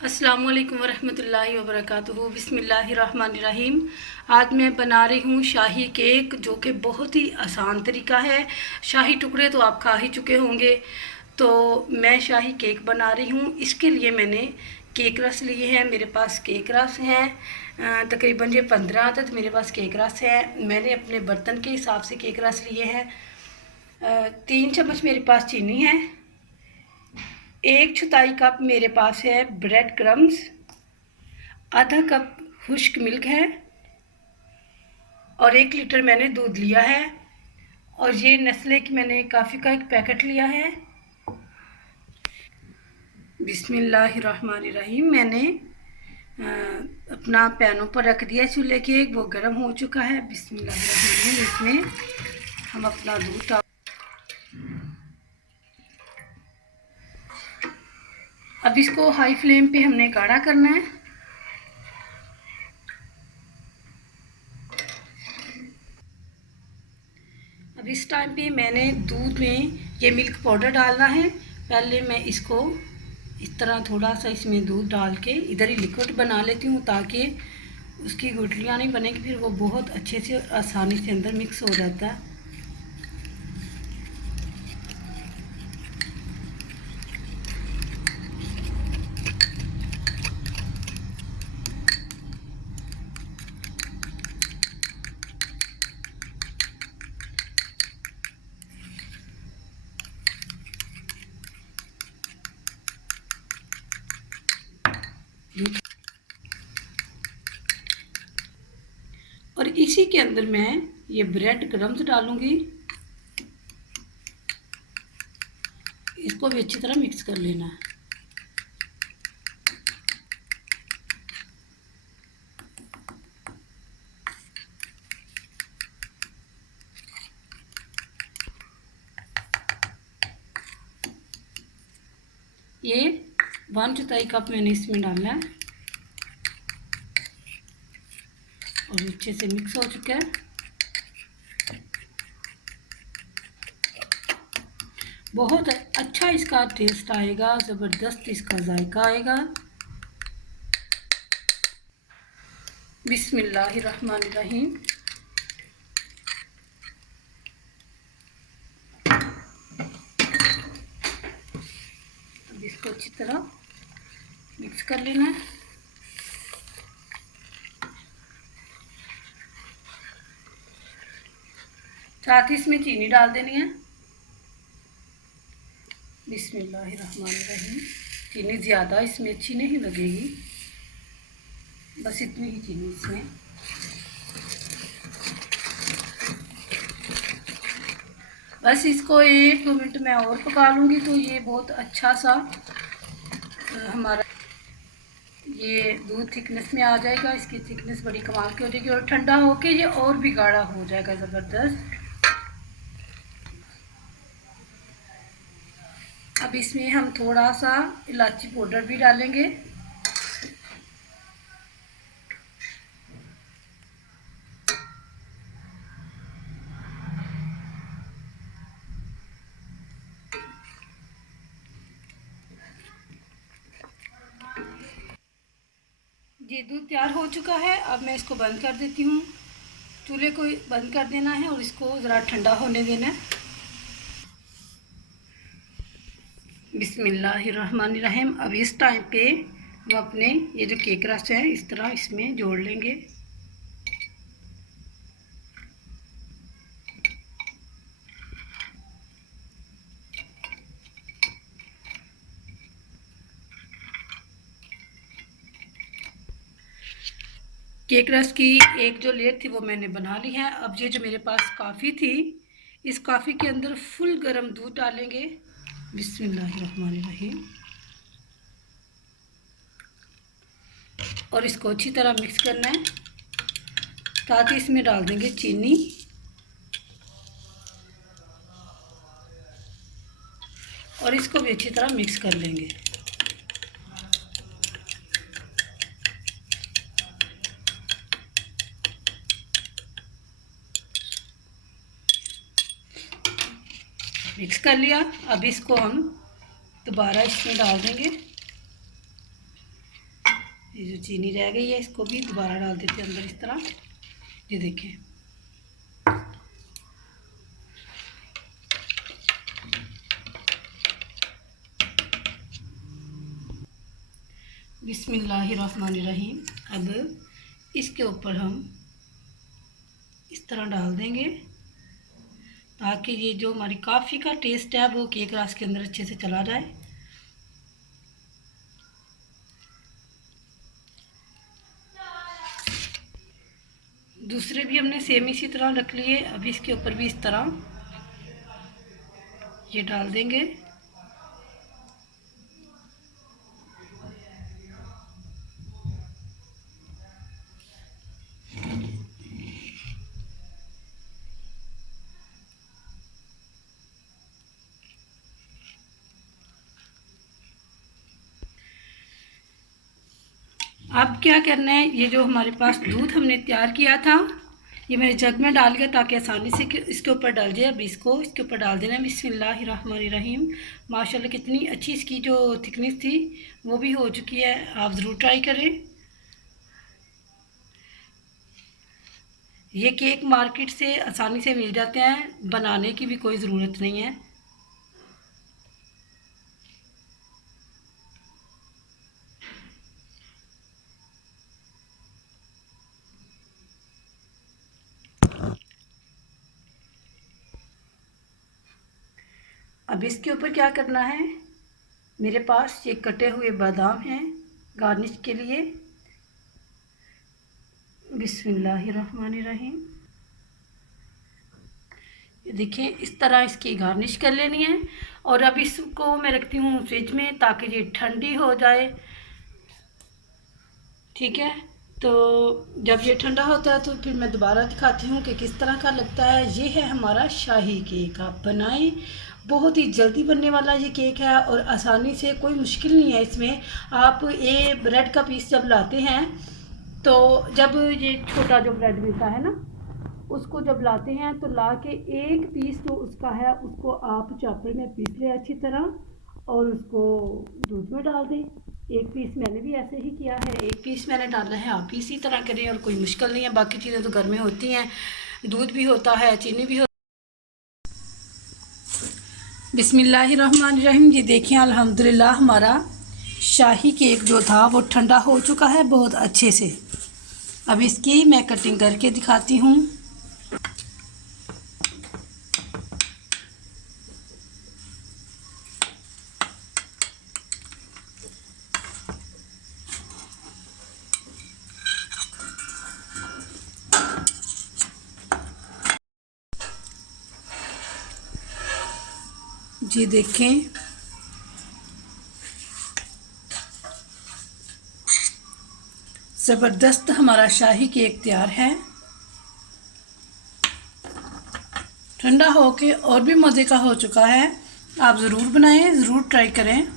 अस्सलामुअलैकुम वरहमतुल्लाहि वबरकातुहू। बिस्मिल्लाहिर्रहमानिर्रहीम। आज मैं बना रही हूँ शाही केक, जो कि बहुत ही आसान तरीका है। शाही टुकड़े तो आप खा ही चुके होंगे, तो मैं शाही केक बना रही हूँ। इसके लिए मैंने केक रस लिए हैं। मेरे पास केक रस हैं तकरीबन ये 15 अदद मेरे पास केक रस है। मैंने अपने बर्तन के हिसाब से केक रस लिए हैं। 3 चम्मच मेरे पास चीनी है। 1/4 कप मेरे पास है ब्रेड क्रम्स। आधा कप खुश्क मिल्क है और 1 लीटर मैंने दूध लिया है। और ये नेस्ले की मैंने कॉफ़ी का एक पैकेट लिया है। बिस्मिल्लाहिर्रहमानिर्रहीम। मैंने अपना पैनों पर रख दिया चूल्हे के, वो गर्म हो चुका है। बिस्मिल्लाहिर्रहमानिर्रहीम। इसमें हम अपना दूध डाल, अब इसको हाई फ्लेम पे हमने गाढ़ा करना है। अब इस टाइम पे मैंने दूध में ये मिल्क पाउडर डालना है। पहले मैं इसको इस तरह थोड़ा सा इसमें दूध डाल के इधर ही लिक्विड बना लेती हूँ, ताकि उसकी गुठलियाँ नहीं बनेगी, फिर वो बहुत अच्छे से आसानी से अंदर मिक्स हो जाता है। और इसी के अंदर मैं ये ब्रेड क्रम्स डालूंगी। इसको भी अच्छी तरह मिक्स कर लेना है। ये 1/4 कप मैंने इसमें डालना है और अच्छे से मिक्स हो चुका है। बहुत अच्छा इसका टेस्ट आएगा, ज़बरदस्त इसका जायका आएगा। बिस्मिल्लाहिर्रहमानिर्रहीम। अब इसको अच्छी तरह मिक्स कर लेना है। साथ ही इसमें चीनी डाल देनी है। बिस्मिल्लाहिर्रहमानिर्रहीम। चीनी ज़्यादा इसमें अच्छी नहीं लगेगी, बस इतनी ही चीनी इसमें। बस इसको 1-2 मिनट मैं और पका लूँगी, तो ये बहुत अच्छा सा हमारा ये दूध थिकनेस में आ जाएगा। इसकी थिकनेस बड़ी कमाल की हो जाएगी और ठंडा होके ये और भी गाढ़ा हो जाएगा ज़बरदस्त। अब इसमें हम थोड़ा सा इलायची पाउडर भी डालेंगे। ये दूध तैयार हो चुका है। अब मैं इसको बंद कर देती हूँ। चूल्हे को बंद कर देना है और इसको ज़रा ठंडा होने देना है। बिस्मिल्लाहिर्रहमानिर्रहीम। अब इस टाइम पे हम अपने ये जो केक रस है इस तरह इसमें जोड़ लेंगे। केक रस की एक जो लेयर थी वो मैंने बना ली है। अब ये जो मेरे पास कॉफ़ी थी, इस कॉफ़ी के अंदर फुल गर्म दूध डालेंगे। बिस्मिल्लाहिर्रहमानिर्रहीम। और इसको अच्छी तरह मिक्स करना है। साथ ही इसमें डाल देंगे चीनी और इसको भी अच्छी तरह मिक्स कर लेंगे। मिक्स कर लिया। अब इसको हम दोबारा इसमें डाल देंगे। ये जो चीनी रह गई है इसको भी दोबारा डाल देते हैं अंदर इस तरह। ये देखें, बिस्मिल्लाहिर्रहमानिर्रहीम। अब इसके ऊपर हम इस तरह डाल देंगे ताकि ये जो हमारी कॉफ़ी का टेस्ट है वो केक रस के अंदर अच्छे से चला जाए। दूसरे भी हमने सेम इसी तरह रख लिए। अब इसके ऊपर भी इस तरह ये डाल देंगे। अब क्या करना है, ये जो हमारे पास दूध हमने तैयार किया था ये मेरे जग में डाल गया ताकि आसानी से इसके ऊपर डाल जाए। अब इसको इसके ऊपर डाल देना है। बिस्मिल्लाहिर्रहमानिर्रहीम। माशाल्लाह कितनी अच्छी इसकी जो थिकनेस थी वो भी हो चुकी है। आप ज़रूर ट्राई करें। ये केक मार्केट से आसानी से मिल जाते हैं, बनाने की भी कोई ज़रूरत नहीं है। अब इसके ऊपर क्या करना है, मेरे पास ये कटे हुए बादाम हैं गार्निश के लिए। बिस्मिल्लाहिर्रहमानिर्रहीम। ये देखिए, इस तरह इसकी गार्निश कर लेनी है। और अब इसको मैं रखती हूँ फ्रिज में ताकि ये ठंडी हो जाए। ठीक है, तो जब ये ठंडा होता है तो फिर मैं दोबारा दिखाती हूँ कि किस तरह का लगता है। ये है हमारा शाही केक। आप बनाएं, बहुत ही जल्दी बनने वाला ये केक है और आसानी से, कोई मुश्किल नहीं है इसमें। आप ये ब्रेड का पीस जब लाते हैं तो जब ये छोटा जो ब्रेड मिलता है ना उसको जब लाते हैं तो ला के एक पीस जो उसका है उसको आप चॉपर में पीस लें अच्छी तरह और उसको दूध में डाल दें। एक पीस मैंने भी ऐसे ही किया है, एक पीस मैंने डाला है। आप इसी तरह करें और कोई मुश्किल नहीं है। बाकी चीज़ें तो घर में होती हैं, दूध भी होता है, चीनी भी होती है। बिस्मिल्लाहिर्रहमानिर्रहीम। ये देखिए, अल्हम्दुलिल्लाह हमारा शाही केक जो था वो ठंडा हो चुका है बहुत अच्छे से। अब इसकी मैं कटिंग करके दिखाती हूँ। जी देखें, ज़बरदस्त हमारा शाही केक तैयार है। ठंडा होके और भी मज़े का हो चुका है। आप ज़रूर बनाएं, ज़रूर ट्राई करें।